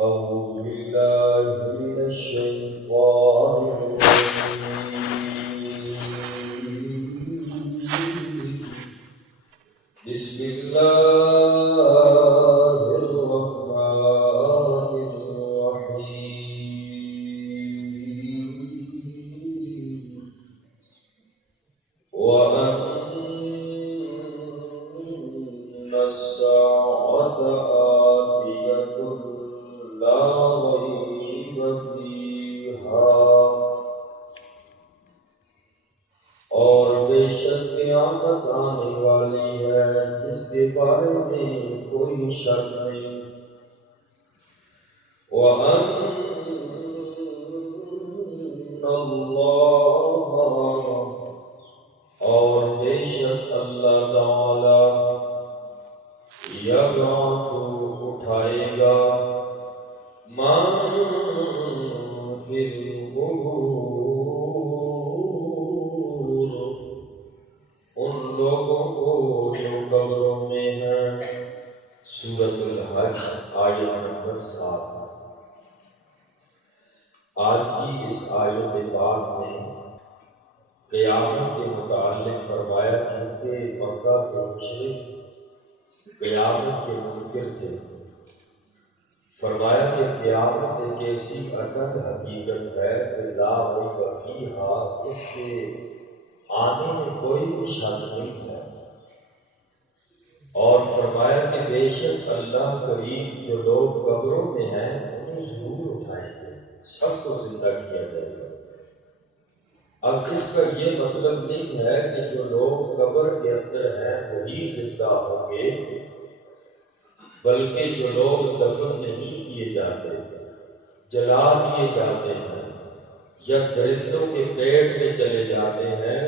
أعوذ بالله من الشيطان الرجيم بسم الله الرحمن الرحيم وأن الساعة آتية لا ريب فيها اور بے شک قیامت آنے والی ہے جس کے بارے میں کوئی شک نہیں وَأَنَّ اللَّهَ اور بے شک اللہ تعالی یبعث اٹھائے گا من فی القبور ان لوگوں کو جو قبروں میں ہیں۔ سورۃ الحج آیت نمبر 7۔ آج کی اس آیت پاک میں قیامت کے متعلق فرمایا چونکہ مکہ کے مشرک قیامت کے منکر تھے، فرمایا کہ قیامت ایک ایسی اٹل حقیقت ہے کہ لا ریب فیہا، اس کے آنے میں کوئی شک نہیں ہے، اور فرمایا کہ بے شک اللہ کریم جو لوگ قبروں میں ہیں انہیں ضرور اٹھائیں گے، سب کو زندہ کیا جائے گا۔ اب اس کا یہ مطلب نہیں ہے کہ جو لوگ قبر کے اندر ہیں وہی زندہ ہوں گے، بلکہ جو لوگ دفن نہیں کیے جاتے، جلا دیے جاتے ہیں، یا درندوں کے پیٹ میں چلے جاتے ہیں،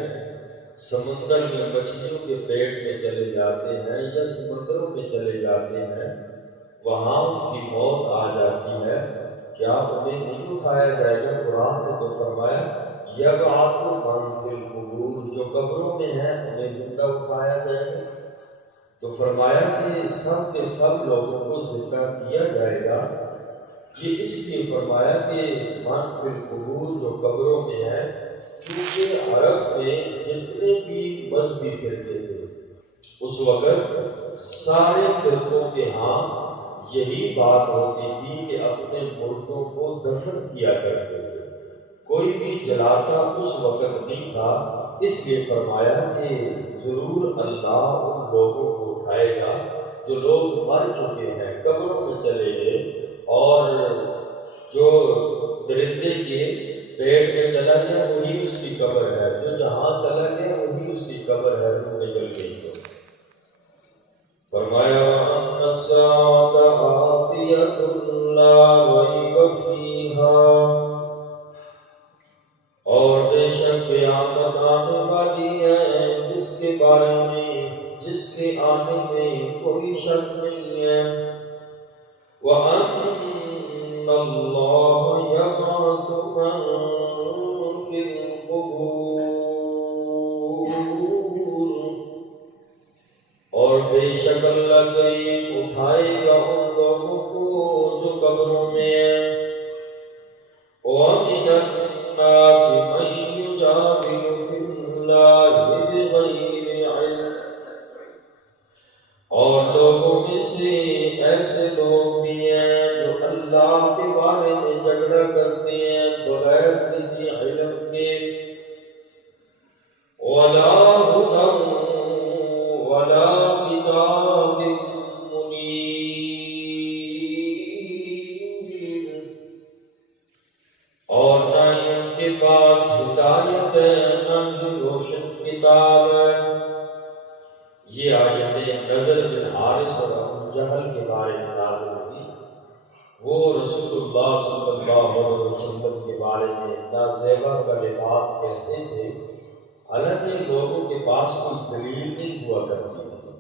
سمندر میں مچھلیوں کے پیٹ میں چلے جاتے ہیں، یا سمندروں میں چلے جاتے ہیں، وہاں ان کی موت آ جاتی ہے، کیا انہیں نہیں اٹھایا جائے گا؟ قرآن نے تو فرمایا یبعث من فی القبور، جو قبروں میں ہیں انہیں زندہ اٹھایا جائے گا۔ تو فرمایا کہ سب کے سب لوگوں کو زندہ کیا جائے گا، یہ اس لیے فرمایا کہ من فی القبور جو قبروں میں ہیں، کیونکہ عرب میں جتنے بھی مذہبی فرقے تھے اس وقت سارے فرقوں کے ہاں یہی بات ہوتی تھی کہ اپنے مردوں کو دفن کیا کرتے تھے، کوئی بھی جلاتا اس وقت نہیں تھا، اس لیے فرمایا کہ ضرور اللہ ان لوگوں کو اٹھائے گا جو لوگ مر چکے ہیں، قبروں میں چلے گئے، اور جو درندے کے پیٹ میں چلا گیا وہی اس کی قبر ہے، جو جہاں چلا گیا وہی اس کی قبر ہے، روح نکل گئی تو فرمایا وَأَنَّ السَّاعَةَ آتِيَةٌ لَا رَيْبَ فِيهَا، اور بے شک قیامت آنے والی ہے جس کے بارے میں، جس کے آنے میں کوئی شک نہیں ہے۔ وَأَنَّ اللَّهَ يَبْعَثُ مَن فِي الْقُبُورِ، اور بے شک اللہ کریم اٹھائے گا ان لوگوں کو جو قبروں میں ہیں۔ وَمِنَ النَّاسِ مَن يُجَادِلُ فِي اللَّهِ بِغَيْرِ عِلْمٍ، اور لوگوں میں سے ایسے لوگ بھی ہیں جو اللہ کے بارے میں جھگڑا کرتے ہیں بغیر کسی علم کے۔ وَلَا هُدًى وَلَا كِتَابٍ مُنِيرٍ، اور نہ ہی ان کے پاس ہدایت ہے نہ ہی روشن کتاب ہے۔ یہ آیتیں نضر بن حارث اور ابو جہل کے بارے میں نازل ہوئی، وہ رسول اللہ صلی اللہ علیہ وسلم کے بارے میں نازیبا کا لباس کہتے تھے، حالانکہ لوگوں کے پاس کوئی دلیل نہیں ہوا کرتی تھی۔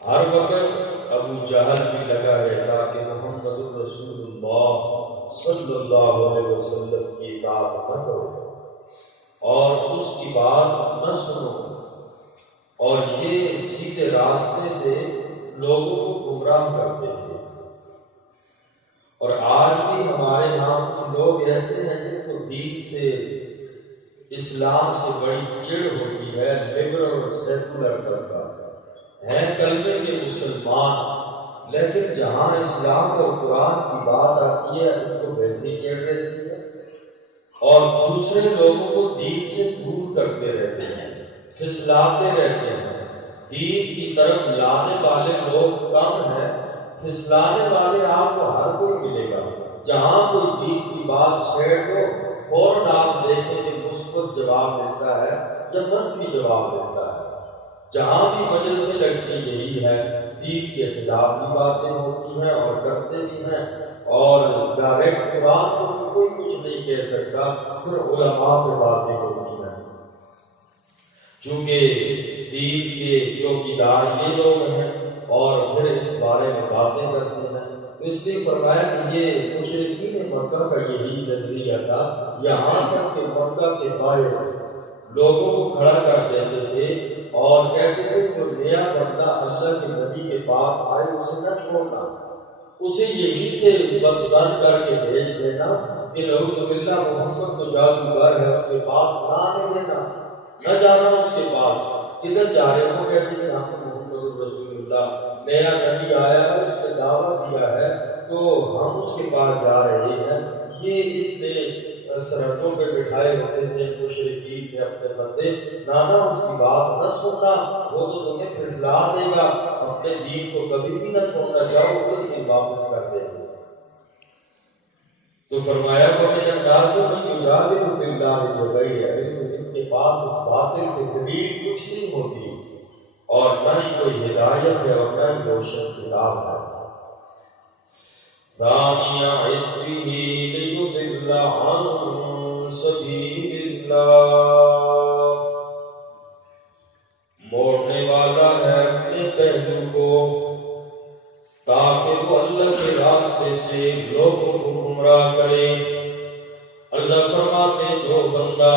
ہر وقت ابو جہل بھی لگا رہتا کہ محمد رسول اللہ صلی اللہ علیہ وسلم کی اطاعت نہ کرو اور اس کی بات نہ سنو، اور یہ سیدھے راستے سے لوگوں کو گمراہ کرتے تھے۔ اور آج بھی ہمارے یہاں کچھ لوگ ایسے ہیں جن کو دین سے، اسلام سے بڑی چڑ ہوتی ہے، لبرل اور سیکولر طبقہ ہیں کلمے کے مسلمان، لیکن جہاں اسلام اور قرآن کی بات آتی ہے ان کو ویسے ہی چڑھ رہتی ہے اور دوسرے لوگوں کو دین سے دور کرتے رہتے ہیں، پھسلاتے رہتے ہیں۔ دین کی طرف لانے والے لوگ کم ہیں، پھسلانے والے آپ کو ہر کوئی ملے گا۔ جہاں کوئی دین کی بات چھیڑ دو فوراً آپ دیکھیں کہ مثبت جواب ملتا ہے یا منفی جواب ملتا ہے۔ جہاں بھی مجلسیں لگتی یہی ہے، دین کے خلاف بھی باتیں ہوتی ہیں اور کرتے بھی ہیں، اور ڈائریکٹ قرآن کو تو کوئی کچھ نہیں کہہ سکتا، پھر علماء پہ باتیں ہوتی ہیں، چونکہ دین کے چوکیدار یہ لوگ ہیں اور پھر اس بارے میں باتیں کرتے ہیں۔ تو اس لیے فرمایا کہ یہ مشرکین مکہ کا یہی نظریہ تھا، یہاں تک کہ مکہ کے باہر لوگوں کو کھڑا کر دیتے تھے اور کہتے تھے جو نیا بندہ اللہ کے نبی کے پاس آئے اسے نہ چھوڑنا، اسے یہیں سے بدظن کر کے بھیج دینا کہ نعوذ باللہ محمد تو جادوگر ہے، اس کے پاس نہ آنے دینا، نہ جانا اس کے پاس۔ کدھر جا رہے ہو؟ کہتے ہیں ہم محمد رسول اللہ، نیا نبی آیا ہے، اس نے دعوت دیا ہے تو ہم اس کے پاس جا رہے ہیں۔ یہ اس نے سرحدوں پہ بٹھائے ہوتے تھے مشرکین نے اپنے بندے، نانا اس کی بات نہ سننا، وہ تو تمہیں پھسلا دے گا، اپنے دین کو کبھی بھی نہ چھوڑنا، چاہو خود سے واپس کر دے گا۔ تو فرمایا فَمِنَ النَّاسِ مَن يُجَادِلُ فِي اللَّهِ بِغَيْرِ عِلْمٍ، ان کے پاس اس باطل کی دلیل کچھ نہیں ہوتی اور نہ ہی کوئی ہدایت ہے اور نہ ہی روشن کتاب ہے۔ ثانیہ عطفہ لیضل عن سبیل اللہ، موڑنے والا ہے اپنے پہلو کو تاکہ وہ اللہ کے راستے سے لوگوں کو گمراہ کرے۔ اللہ فرماتے جو بندہ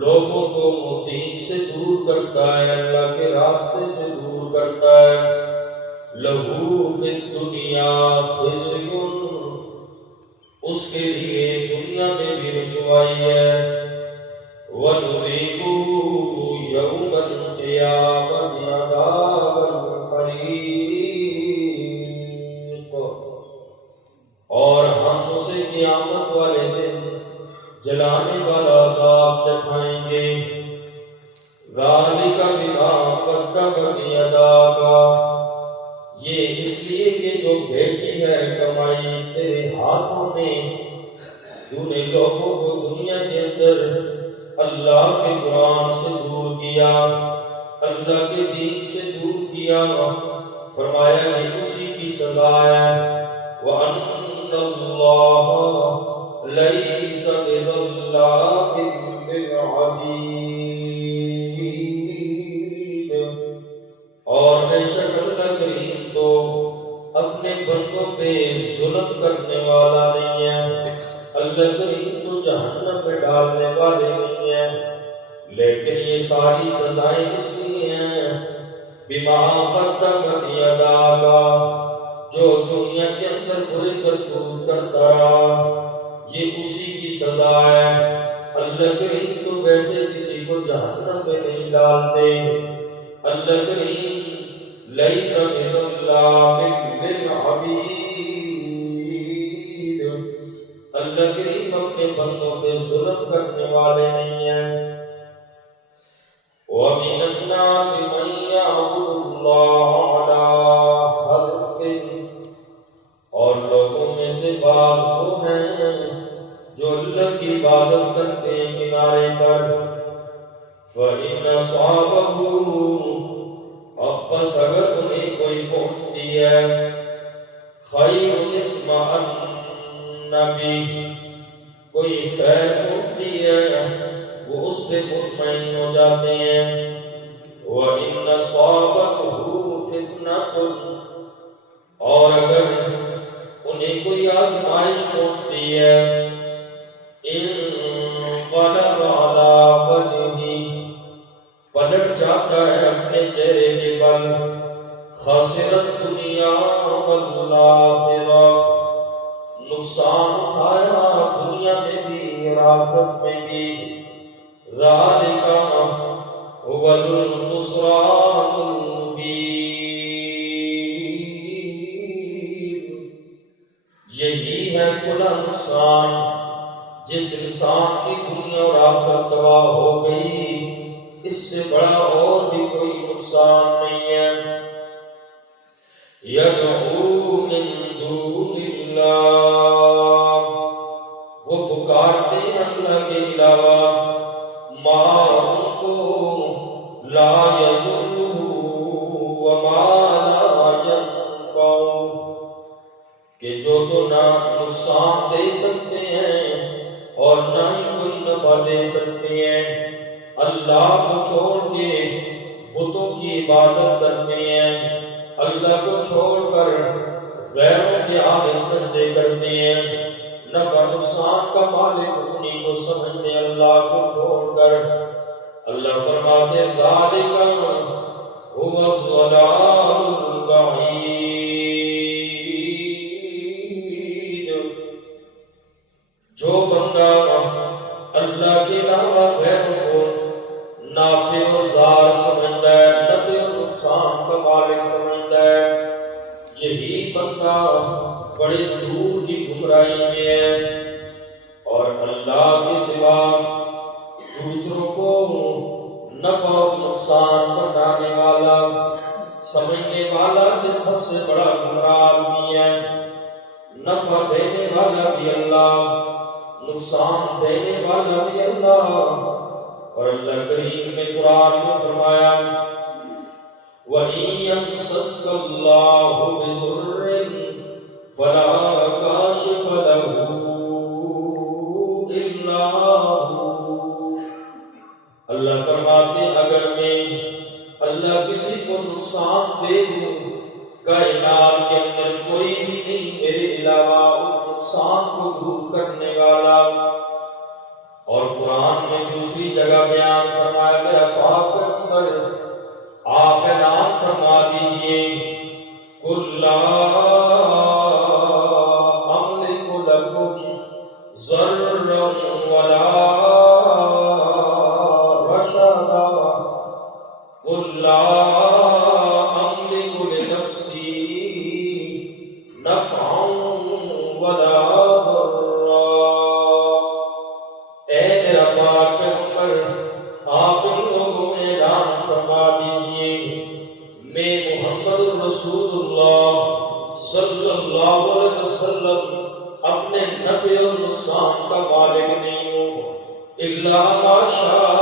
لوگوں کو دین سے دور کرتا ہے، اللہ کے راستے سے دور کرتا ہے، لہو فی الدنیا خزی، اس کے لیے دنیا میں بھی رسوائی ہے، وَنُذِيقُهُ يَوْمَ الْقِيَامَةِ عَذَابَ الْحَرِيقِ، اور ہم اسے قیامت والے دن جلانے والا عذاب چکھائیں گے۔ ذَلِكَ بِمَا قَدَّمَتْ يَدَاكَ، یہ اس لیے کہ جو بھیجی ہے کمائی تیرے ہاتھوں نے، تو نے لوگوں کو دنیا کے اندر اللہ کے قرآن سے دور کیا، اللہ کے دین سے دور کیا، فرمایا کہ اسی کی سزا ہے۔ وَأَنَّ اللَّهَ لَيْسَ بِظَلَّامٍ لِّلْعَبِيدِ، اور بے شک اللہ کریم تو اپنے بندوں پہ ظلم کرنے والا نہیں ہے، اللہ کریم تو جہنم میں ڈالنے والے نہیں ہیں، لیکن یہ ساری سزائیں اس لیے ہیں بما قدمت یداک، جو دنیا کے اندر برے کرتوت کرتا رہا یہ اسی کی سزا ہے۔ اللہ کریم تو ویسے کسی کو جہنم میں نہیں ڈالتے، اللہ کریم لیس بظلام للعبید، اللہ کریم اپنے بندوں پہ ظلم کرنے والے نہیں ہیں۔ وَمِنَ النَّاسِ مَن يَعْبُدُ اللَّهَ عَلَىٰ حَرْفٍ، اور لوگوں میں سے بعض وہ ہیں جو اللہ کی عبادت کرتے ہیں کنارے پر، فَإِنْ أَصَابَهُ، اب بس اگر انہیں کوئی پہنچتی ہے، خَيْرٌ اطْمَأَنَّ بِهِ، کوئی خیر پہنچتی ہے وہ اس پہ مطمئن ہو جاتے ہیں۔ وَإِنْ أَصَابَتْهُ فِتْنَةٌ، اور اگر انہیں کوئی آزمائش پہنچتی ہے، انقلب علی وجہہ، پلٹ جاتا ہے اپنے چہرے کے بل، خسرت دنیا والآخرہ، نقصان اٹھایا دنیا میں بھی اور آخرت میں بھی. ذالک هو الخسران المبین. یہی ہے کھلا نقصان. جس انسان کی دنیا اور آخرت تباہ ہو گئی اس سے بڑا اور بھی کوئی نقصان نہیں ہے. یدعو من دون اللہ، وہ پکارتے ہیں اللہ کے علاوہ ما ان کو لا یضرہ وما لا ینفع، کہ جو تو نہ نقصان دے سکتے ہیں اور نہ ہی کوئی نفع دے سکتے ہیں. اللہ کو چھوڑ کے بتوں کی عبادت کرتے ہیں، اللہ کو چھوڑ کر غیروں کے آگے سجدے کرتے ہیں. نفع نقصان کا مالک انہی کو سمجھتے ہیں اللہ کو چھوڑ کر. اللہ فرماتے ہیں ذالک هو الضلال البعید. جو بندہ اللہ کے علاوہ غیروں کو نافع و ضار سمجھتا ہے، نفع و نقصان کا مالک سمجھتا ہے، یہی بندہ بڑے دور کی گمراہی میں ہے. اور اللہ کے سوا دوسروں کو نفع و نقصان بتانے والا سمجھنے والا کہ سب سے بڑا گمراہ آدمی ہے. نفع دینے والا بھی اللہ، نقصان دینے والا بھی اللہ. اور اللہ کریم نے قرآن میں فرمایا وَإِن يَمْسَسْكَ اللَّهُ بِضُرٍّ فَلَا كَاشِفَ لَهُ إِلَّا هُوَ. اللہ فرماتے اگر میں اللہ کسی کو نقصان دے دوں، کائنات کے اندر کوئی بھی نہیں میرے علاوہ اس نقصان کو دور کرنے والا. اور قرآن میں دوسری جگہ بیان فرمایا میرا پاک پیغمبر آپ اعلان فرما دیجئے قُل لَا أَمْلِكُ لَكُمْ ضَرًّا وَلَا رَشَدًا قُل لَا أَمْلِكُ لِنَفْسِي نَفْعًا وَلَا ضَرًّا. اے میرا پاک پیغمبر آپ ان لوگوں میں اعلان فرما دیجئے میں محمد رسول اللہ صلی اللہ علیہ وسلم اپنے نفع و نقصان کا مالک نہیں ہوں الا ما شاء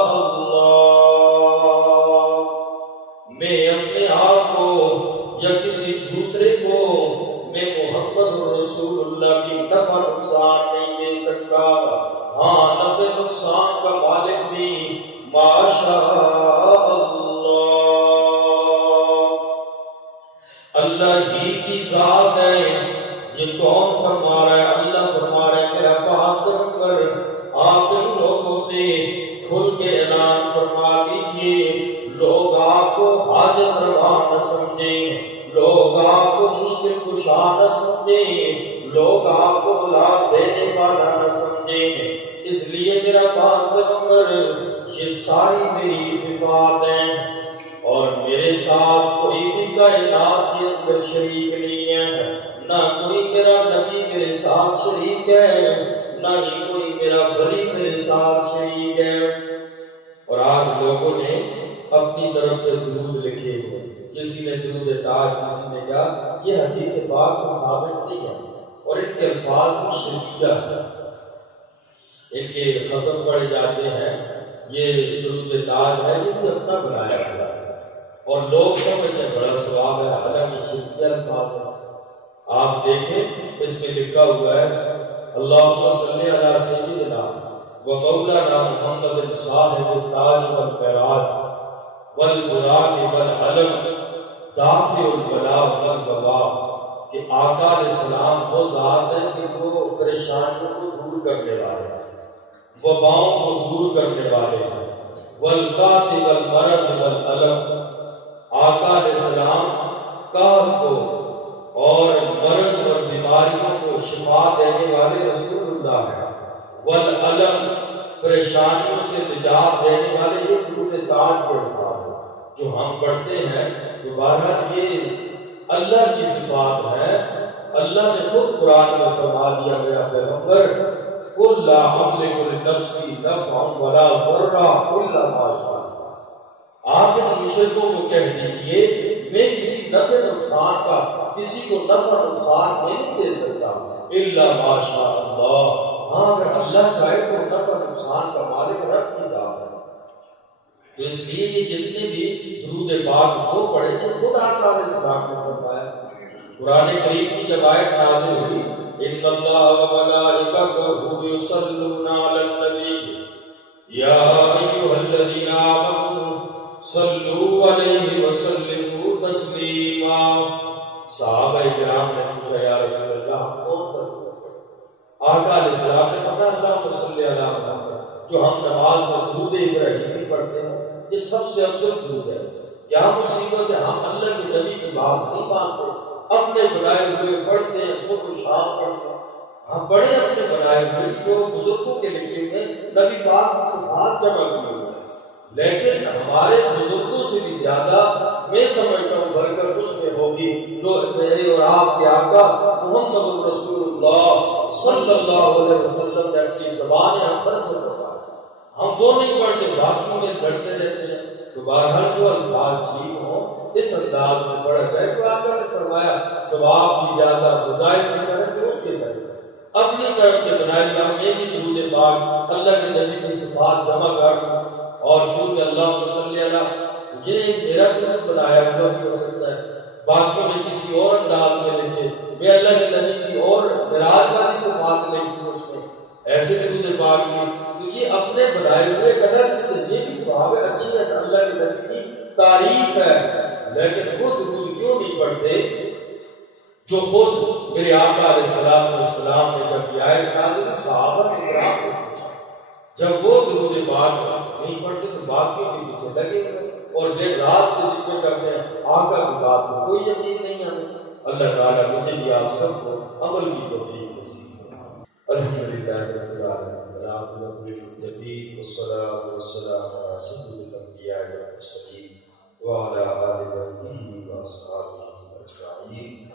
اللہ. میں اپنے آپ کو یا کسی دوسرے کو میں محمد رسول اللہ کی نفع نقصان نہیں دے سکتا. ہاں نفع نقصان کا مالک بھی ما شاء اللہ ہی کی ذات ہے. یہ کون فرما رہا ہے؟ اللہ فرما رہا ہے میرا پاک پیغمبر آپ ان لوگوں سے کھل کے اعلان فرما دیجئے لوگ آپ کو حاجت روا نہ سمجھیں، لوگ آپ کو مشکل کشا نہ سمجھیں، لوگ آپ کو اولاد دینے والا نہ سمجھیں. اس لیے میرا پاک پیغمبر یہ ساری میری صفات ہیں اور میرے ساتھ کوئی بھی کائنات کے اندر شریک نہیں ہے. نہ کوئی میرا نبی میرے ساتھ شریک ہے، نہ ہی کوئی میرا ولی میرے ساتھ شریک ہے. اور آج لوگوں نے اپنی طرف سے درود لکھے ہوئے، کسی نے درود تاج، کسی نے کہا یہ حدیث پاک سے ثابت نہیں ہے اور ان کے الفاظ میں شرکیہ ہے، ان کے ختم پڑے جاتے ہیں. یہ درود تاج ہے یہ بھی اپنا بنایا ہوا ہے اور لوگ سمجھتے ہیں بڑا ثواب ہے، حالانکہ شرکیہ الفاظ ہے. آپ دیکھیں اس میں لکھا ہوا ہے اللہم صلی علی سیدنا و مولانا محمد صاحب التاج والتاج والبراق والعلم دافع البلاء والوباء. کہ آقا علیہ السلام وہ ذات ہے کہ وہ پریشانیوں کو دور کرنے والے ہیں، وباؤں کو دور کرنے والے ہیں. والقات والمرض والعلم، آقا علیہ السلام قحط کو اور مرض اور بیماری بیماریوں کو شفا دینے والے رسول اللہ ہے، والعلم پریشانیوں سے نجات دینے والے یہ درود تاج کے الفاظ ہیں جو ہم پڑھتے ہیں۔ تو بہرحال یہ اللہ کی صفات ہے۔ اللہ نے خود قرآن میں فرما دیا میرا پیغمبر قل لا املک لنفسی نفعا ولا ضرا الا ما شاء اللہ، آپ ان مشرکوں کو کہہ دیجئے میں کسی نفع نقصان کا کسی کو نفع نقصان نہیں دے سکتا الا ما شاء اللہ، ہاں اگر اللہ چاہے تو نفع نقصان کا مالک رب کی ذات ہے۔ تو اس لیے یہ جتنے بھی درود پاک وہ پڑھے جو خود آقا علیہ السلام نے فرمایا۔ قرآن کریم کی جب آیت نازل ہوئی ان اللہ وملائکتہ یصلون علی النبی یا ایھا الذین آمنوا صلوا علیہ وسلموا تسلیما، صحابہ کرام نے پوچھا یا رسول اللہ کون سا؟ آقا علیہ السلام نے فرمایا اللہم صلی علی محمد، جو ہم نماز میں درود ابراہیمی پڑھتے ہیں یہ سب سے افضل درود ہے۔ کیا مصیبت ہے ہم اللہ کے نبی کی بات نہیں مانتے، اپنے بنائے ہوئے پڑھتے ہیں، صبح و شام پڑھتے ہیں، ہم پڑھیں اپنے بنائے ہوئے جو بزرگوں کے لکھے ہوئے نبی پاک کی صفات جمع کی ہوئی ہے، لیکن ہمارے بزرگوں سے بھی زیادہ میں سمجھتا ہوں برکت اس میں ہوگی جو میرے اور آپ کے آقا محمد رسول اللہ صلی اللہ علیہ وسلم نے اپنی زبان اختر سے پڑھا۔ ہم وہ نہیں پڑھتے باقیوں میں پڑھتے رہتے ہیں۔ تو بہرحال جو الفاظ ٹھیک ہوں اس انداز میں پڑھا جائے تو آقا نے فرمایا ثواب کی زیادہ بظاہر کی طرف کہ اس کے طرف اپنی طرف سے بنائے گا میں بھی درود پاک اللہ کے نبی کی صفات جمع کر اور شروع کہ اللہ صلی اللہ یہ میرا درود بنایا ہوا بھی ہو سکتا ہے، باقیوں میں کسی اور انداز میں لکھے، میں اللہ کے نبی کی اور معراج والی صفات لکھی اس میں ایسے درود پاک کی، تو یہ اپنے بنائے ہوئے قدر یہ بھی ثواب اچھی ہے اللہ کے نبی کی تعریف ہے، لیکن خود درود کیوں نہیں پڑھتے جو خود میرے آقا علیہ السلام نے جب یہ آیت نازل صحابہ کے کرام کو پوچھا، جب وہ درود پاک نہیں پڑھتے تو باقیوں کے پیچھے لگے اور دیر رات کے ذکر کرتے ہیں، آقا کی بات میں کوئی یقین نہیں ہمیں۔ اللہ تعالیٰ مجھے بھی آپ سب کو عمل کی توفیق نصیب فرمائے۔ الحمدللہ رب العالمین والصلاة والسلام علی سید الانبیاء والمرسلین وعلی آلہ وصحبہ اجمعین۔